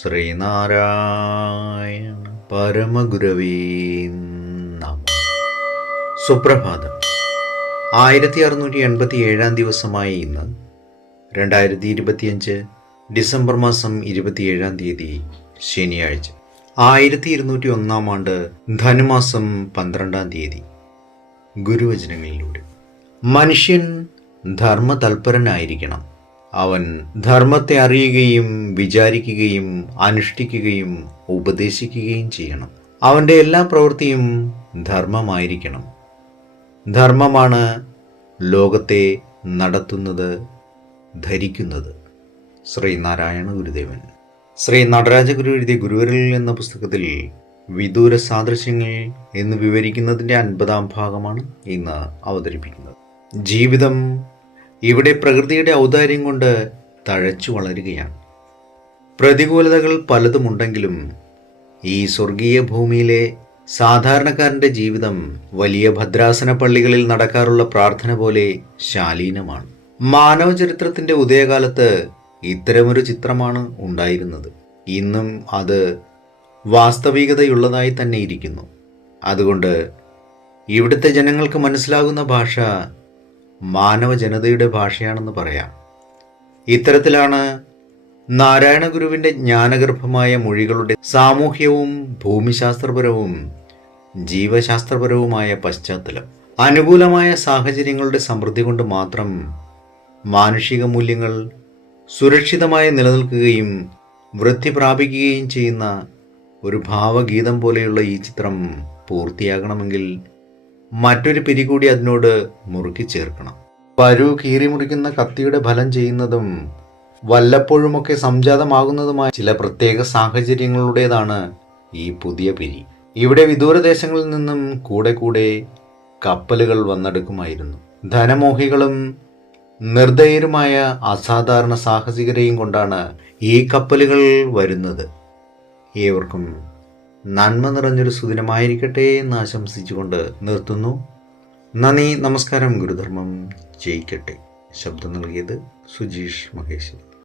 ശ്രീനാരായണ പരമഗുരവേ നമഃ. സുപ്രഭാതം. 1687 ദിവസമായ ഇന്ന് 2025 ഡിസംബർ മാസം 27 ശനിയാഴ്ച, 1201 ആണ്ട് ധനുമാസം 12 ഗുരുവചനങ്ങളിലൂടെ മനുഷ്യൻ ധർമ്മതൽപരനായിരിക്കണം. അവൻ ധർമ്മത്തെ അറിയുകയും വിചാരിക്കുകയും അനുഷ്ഠിക്കുകയും ഉപദേശിക്കുകയും ചെയ്യണം. അവൻ്റെ എല്ലാ പ്രവൃത്തിയും ധർമ്മമായിരിക്കണം. ധർമ്മമാണ് ലോകത്തെ നടത്തുന്നത്, ധരിക്കുന്നത്. ശ്രീനാരായണ ഗുരുദേവൻ. ശ്രീ നടരാജഗുരു എഴുതിയ ഗുരുവിരൽ എന്ന പുസ്തകത്തിൽ വിദൂര സാദൃശ്യങ്ങൾ എന്ന് വിവരിക്കുന്നതിൻ്റെ 50-ാം ഭാഗമാണ് ഇന്ന് അവതരിപ്പിക്കുന്നത്. ജീവിതം ഇവിടെ പ്രകൃതിയുടെ ഔദാര്യം കൊണ്ട് തഴച്ചു വളരുകയാണ്. പ്രതികൂലതകൾ പലതുമുണ്ടെങ്കിലും ഈ സ്വർഗീയ ഭൂമിയിലെ സാധാരണക്കാരൻ്റെ ജീവിതം വലിയ ഭദ്രാസന പള്ളികളിൽ നടക്കാറുള്ള പ്രാർത്ഥന പോലെ ശാലീനമാണ്. മാനവചരിത്രത്തിൻ്റെ ഉദയകാലത്ത് ഇത്തരമൊരു ചിത്രമാണ് ഉണ്ടായിരുന്നത്. ഇന്നും അത് വാസ്തവികതയുള്ളതായി തന്നെ ഇരിക്കുന്നു. അതുകൊണ്ട് ഇവിടുത്തെ ജനങ്ങൾക്ക് മനസ്സിലാകുന്ന ഭാഷ മാനവ ജനതയുടെ ഭാഷയാണെന്ന് പറയാം. ഇത്തരത്തിലാണ് നാരായണ ഗുരുവിൻ്റെ ജ്ഞാനഗർഭമായ മൊഴികളുടെ സാമൂഹ്യവും ഭൂമിശാസ്ത്രപരവും ജീവശാസ്ത്രപരവുമായ പശ്ചാത്തലം. അനുകൂലമായ സാഹചര്യങ്ങളുടെ സമൃദ്ധി കൊണ്ട് മാത്രം മാനുഷിക മൂല്യങ്ങൾ സുരക്ഷിതമായി നിലനിൽക്കുകയും വൃദ്ധി പ്രാപിക്കുകയും ചെയ്യുന്ന ഒരു ഭാവഗീതം പോലെയുള്ള ഈ ചിത്രം പൂർത്തിയാകണമെങ്കിൽ മറ്റൊരു പിരി കൂടി അതിനോട് മുറുക്കി ചേർക്കണം. പരു കീറിമുറിക്കുന്ന കത്തിയുടെ ഫലം ചെയ്യുന്നതും വല്ലപ്പോഴുമൊക്കെ സംജാതമാകുന്നതുമായ ചില പ്രത്യേക സാഹചര്യങ്ങളുടേതാണ് ഈ പുതിയ പിരി. ഇവിടെ വിദൂരദേശങ്ങളിൽ നിന്നും കൂടെ കൂടെ കപ്പലുകൾ വന്നെടുക്കുമായിരുന്നു. ധനമോഹികളും നിർദ്ദയരുമായ അസാധാരണ സാഹസികരെയും കൊണ്ടാണ് ഈ കപ്പലുകൾ വരുന്നത്. ഏവർക്കും നന്മ നിറഞ്ഞൊരു സുദിനമായിരിക്കട്ടെ എന്ന് ആശംസിച്ചുകൊണ്ട് നിർത്തുന്നു. നന്ദി, നമസ്കാരം. ഗുരുധർമ്മം ജയിക്കട്ടെ. ശബ്ദം നൽകിയത് സുജീഷ് മഹേശ്വരി.